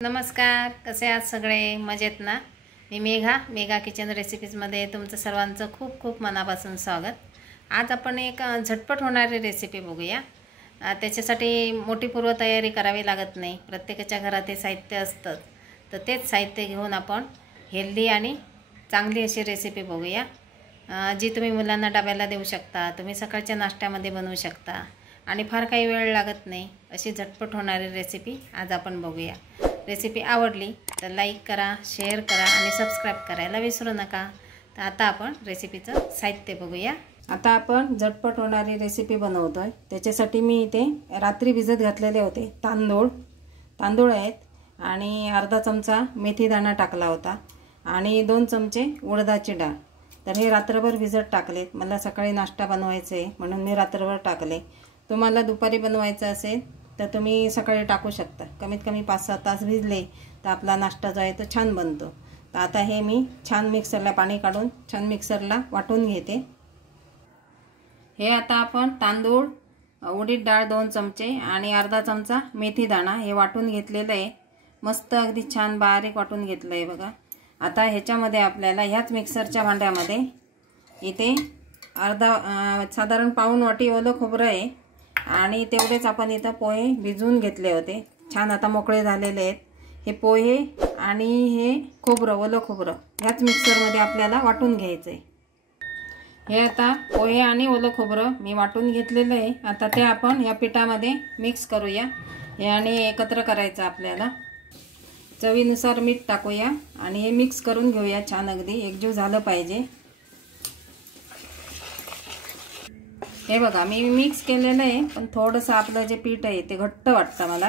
नमस्कार, कसे आहात सगळे? मजेत ना? मी मेघा किचन रेसिपीजमध्ये तुमचं सर्वांचं खूप खूप मनापासून स्वागत. आज आपण एक झटपट होणारी रेसिपी बघूया. त्याच्यासाठी मोठी पूर्वतयारी करावी लागत नाही. प्रत्येकाच्या घरात हे साहित्य असतं, तर तेच साहित्य घेऊन आपण हेल्दी आणि चांगली अशी रेसिपी बघूया, जी तुम्ही मुलांना डब्याला देऊ शकता, तुम्ही सकाळच्या नाश्त्यामध्ये बनवू शकता आणि फार काही वेळ लागत नाही. अशी झटपट होणारी रेसिपी आज आपण बघूया. रेसिपी आवडली तर लाईक करा, शेअर करा आणि सबस्क्राईब करायला विसरू नका. तर आता आपण रेसिपीचं साहित्य बघूया. आता आपण झटपट होणारी रेसिपी बनवतोय. त्याच्यासाठी मी इथे रात्री भिजत घातलेले होते तांदूळ आहेत आणि अर्धा चमचा मेथी दाणा टाकला होता आणि 2 चमचे उडदाची डाळ. तर हे रात्रभर भिजत टाकलेत. मला सकाळी नाश्ता बनवायचा आहे म्हणून मी रात्रभर टाकले. तुम्हाला दुपारी बनवायचं असेल तर तुम्ही सकाळी टाकू शकता. कमीत कमी 5-6 तास भिजले तर आपला नाश्ता जो आहे तो छान बनतो. तर आता हे मी छान मिक्सरला पाणी काढून छान मिक्सरला वाटून घेते. हे आता आपण तांदूळ, उडीद डाळ 2 चमचे आणि अर्धा चमचा मेथी दाणा हे वाटून घेतलेलं आहे. मस्त अगदी छान बारीक वाटून घेतलं आहे बघा. आता ह्याच्यामध्ये आपल्याला ह्याच मिक्सरच्या भांड्यामध्ये इथे साधारण पाऊण वाटी ओलं खोबरं आहे आणि तेवढेच आपण इथं पोहे भिजवून घेतले होते. छान आता मोकळे झालेले आहेत. हे पोहे आणि हे ओलं खोबरं ह्याच मिक्सरमध्ये आपल्याला वाटून घ्यायचं आहे. हे आता पोहे आणि ओलं खोबरं मी वाटून घेतलेलं आहे. आता ते आपण या पिठामध्ये मिक्स करूया. हे आणि एकत्र करायचं आपल्याला. चवीनुसार मीठ टाकूया आणि हे मिक्स करून घेऊया. छान अगदी एकजीव झालं पाहिजे. हे बघा मी मिक्स केलेलं आहे, पण थोडंसं आपलं जे पीठ आहे ते घट्ट वाटतं मला.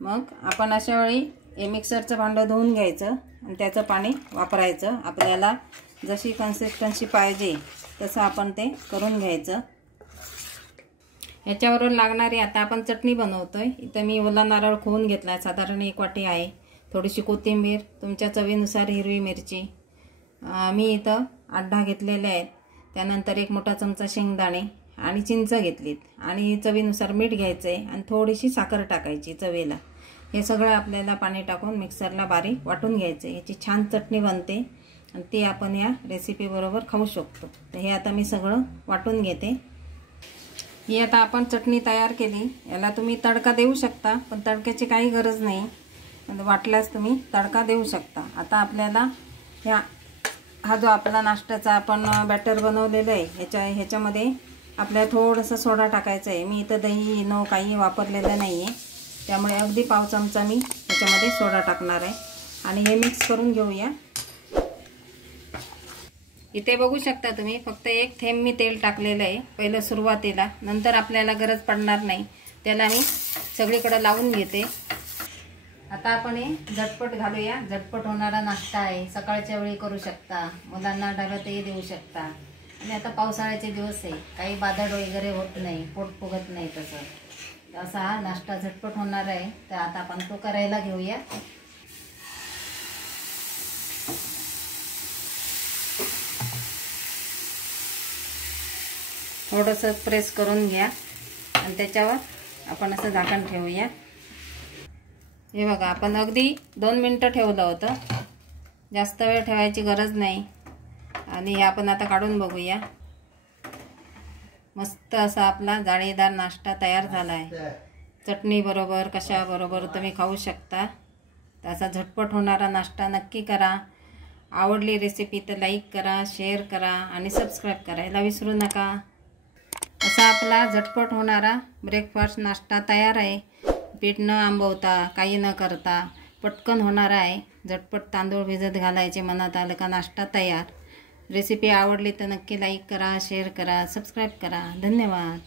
मग आपण अशा वेळी हे मिक्सरचं भांडं धुवून घ्यायचं आणि त्याचं पाणी वापरायचं. आपल्याला जशी कन्सिस्टन्सी पाहिजे तसं आपण ते करून घ्यायचं. ह्याच्यावरून लागणारी आता आपण चटणी बनवतोय. इथं मी ओला नारळ खोवून घेतला, साधारण 1 वाटी आहे. थोडीशी कोथिंबीर, तुमच्या चवीनुसार हिरवी मिरची, मी इथं 8-10 घेतलेले आहेत. त्यानंतर 1 मोठा चमचा शेंगदाणे आणि चिंच घेतलीत आणि चवीनुसार मीठ घ्यायचं आहे आणि थोडीशी साखर टाकायची चवीला. हे सगळं आपल्याला पाणी टाकून मिक्सरला बारीक वाटून घ्यायचं आहे. याची छान चटणी बनते आणि ती आपण या रेसिपीबरोबर खाऊ शकतो. तर हे आता मी सगळं वाटून घेते. ही आता आपण चटणी तयार केली. याला तुम्ही तडका देऊ शकता, पण तडक्याची काही गरज नाही. वाटल्यास तुम्ही तडका देऊ शकता. आता आपल्याला हा जो आपला नाश्त्याचा आपण बॅटर बनवलेलं आहे ह्याच्यामध्ये आपल्याला थोडंसं सोडा टाकायचं आहे. मी इथं दही इनो काही वापरलेलं नाही आहे, त्यामुळे अगदी पाव चमचा मी ह्याच्यामध्ये सोडा टाकणार आहे आणि हे मिक्स करून घेऊया. इथे बघू शकता तुम्ही, फक्त 1 थेंब मी तेल टाकलेलं आहे पहिलं सुरुवातीला. नंतर आपल्याला गरज पडणार नाही. त्याला मी सगळीकडे लावून घेते. आता आपण हे झटपट घालूया. झटपट होणारा नाश्ता आहे, सकाळच्या वेळी करू शकता, मुलांना डब्यातही देऊ शकता. आणि आता पावसाळ्याचे दिवस आहे, काही बाधड वगैरे होत नाही, पोट फुगत नाही. तसं असा हा नाश्ता झटपट होणार आहे. तर आता आपण तो करायला घेऊया. थोडंसं प्रेस करून घ्या आणि त्याच्यावर आपण असं झाकण ठेवूया. हे बघा आपण अगदी 2 मिनटं ठेवलं होतं, जास्त वेळ ठेवायची गरज नाही. आणि हे आपण आता काढून बघूया. मस्त असा आपला जाळीदार नाश्ता तयार झाला आहे. चटणी बरोबर कशाबरोबर तुम्ही खाऊ शकता. असा झटपट होणारा नाश्ता नक्की करा. आवडली रेसिपी तर लाईक करा, शेअर करा आणि सबस्क्राईब करायला विसरू नका. असा आपला झटपट होणारा ब्रेकफास्ट नाश्ता तयार आहे. पीठ न आंबवता, काही न करता पटकन होणारा आहे. झटपट तांदूळ भिजत घालायचे, मनात आलं का नाश्ता तयार. रेसिपी आवडली तर नक्की लाईक करा, शेअर करा, सबस्क्राईब करा. धन्यवाद.